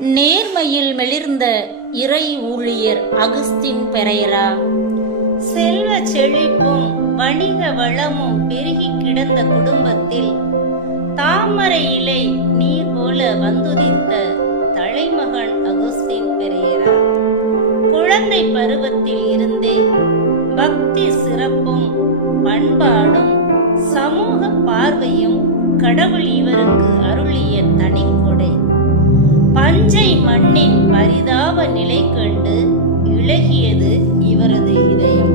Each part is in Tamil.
நேர்மையில் மெளிர்ந்த இறை ஊழியர் அகுஸ்தின் பெரேரா. செல்வ செழிப்பும் வணிக வளமும் பெருகி கிடந்த குடும்பத்தில் தாமரை இலை நீர் போல வந்துதித்த தலைமகன் அகுஸ்தின் பெரேரா. குழந்தை பருவத்தில் இருந்தே பக்தி சிறப்பும் பண்பாடும் சமூக பார்வையும் கடவுள் இவருக்கு அருளிய தனிக்கொடை. பஞ்சை மண்ணின் பரிதாப நிலை கண்டு இளகியது இவரது இதயம்.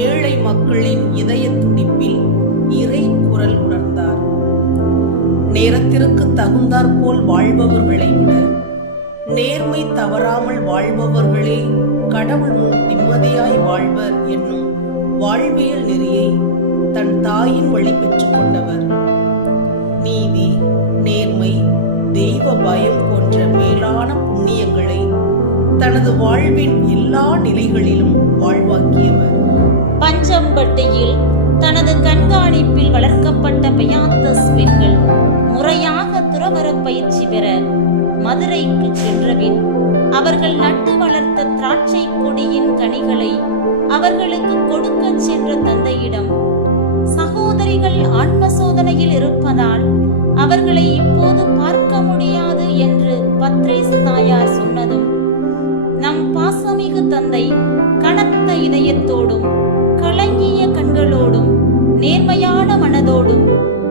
ஏழை மக்களின் இதய துடிப்பில் இறை குரல் உணர்ந்தார். நேரத்திற்கு தகுந்தாற்போல் வாழ்பவர்களை விட நேர்மை தவறாமல் வாழ்பவர்களே கடவுள் முன் நிம்மதியாய் வாழ்வர் என்னும் வாழ்வியல் நெறியை தன் தாயின் வழி பெற்றுக் கொண்டவர். நீதி, நேர்மை, தெய்வ பயம் போன்ற மேலான புண்ணியங்களை தனது வாழ்வின் எல்லா நிலைகளிலும் வாழ்வாக்கியவர். பஞ்சம்பட்டியில் தனது கண்காணிப்பில் வளர்க்கப்பட்ட பெயாந்தஸ் பெண்கள் முறையாக துறவர பயிற்சி பெற மதுரைக்கு சென்றபின் அவர்கள் நட்டு வளர்த்த திராட்சை கொடியின் கனிகளை அவர்களுக்கு கொடுக்க சென்ற தந்தையிடம், சகோதரிகள் ஆன்ம சோதனையில் இருப்பதால் அவர்களை இப்போது பார்க்க முடியாது என்று பத்ரேஸ் தாயார் சொன்னதும், நம் பாசமிகு தந்தை கனத்த இதயத்தோடும் கலங்கிய கண்களோடும் நேர்மையான மனதோடும்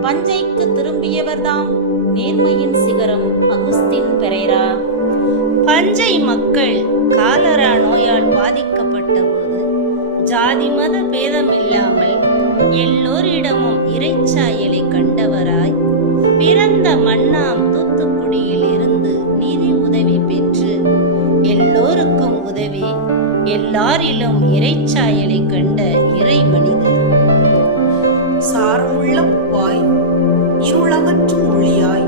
பஞ்சைக்கு திரும்பியவர்தாம் நேர்மையின் சிகரம் அகுஸ்தின் பெரேரா. பஞ்சை மக்கள் காலரா நோயால் பாதிக்கப்பட்ட போது ஜாதி மத பேதம் இல்லாமல் எல்லோரிடமும் இறைச்சாயலை கண்டவராய் பிறந்த மண்ணாம் தூத்துக்குடியில் இருந்து நிதி உதவி பெற்று எல்லோருக்கும் உதவி, எல்லாரிலும் இறைச்சாயலை கண்ட இறை மனிதர். சாரமுள்ள உப்பாய், இருளகற்றும் ஒளியாய்,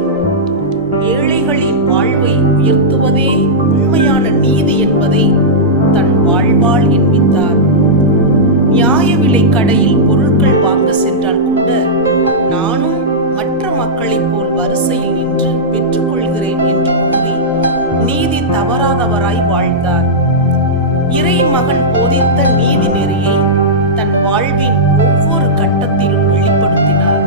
ஏழைகளின் வாழ்வை உயர்த்துவதே உண்மையான நீதி என்பதை தன் வாழ்வால் எண்பித்தார். நியாய விலை கடையில் பொருட்கள் வாங்க சென்றால் கூட நானும் மற்ற மக்களைப் போல் வரிசையில் நின்று பெற்றுக்கொள்கிறேன் என்று கூறி நீதி தவறாதவராய் வாழ்ந்தார். இறை மகன் போதித்த நீதி நெறியை தன் வாழ்வின் ஒவ்வொரு கட்டத்திலும் வெளிப்படுத்தினார்.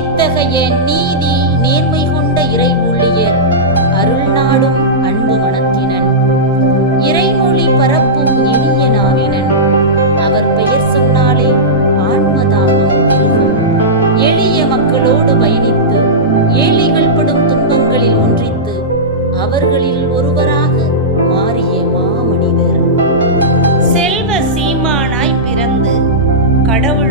இத்தகைய நீதி நேர்மை கொண்ட இறை ஊழியர் அருள் நாடும் அன்பு மனத்தினன், இறைமொழி பரப்பும் இனிய நாவினன். அவர் பெயர் சொன்னாலே ஆன்மதாகம் பெருகும். எளிய மக்களோடு பயணித்து ஏழைகள் படும் துன்பங்களில் ஒன்றித்து அவர்களில் ஒருவராக மாறிய மாமனிதர். செல்வ சீமானாய் பிறந்து கடவுள்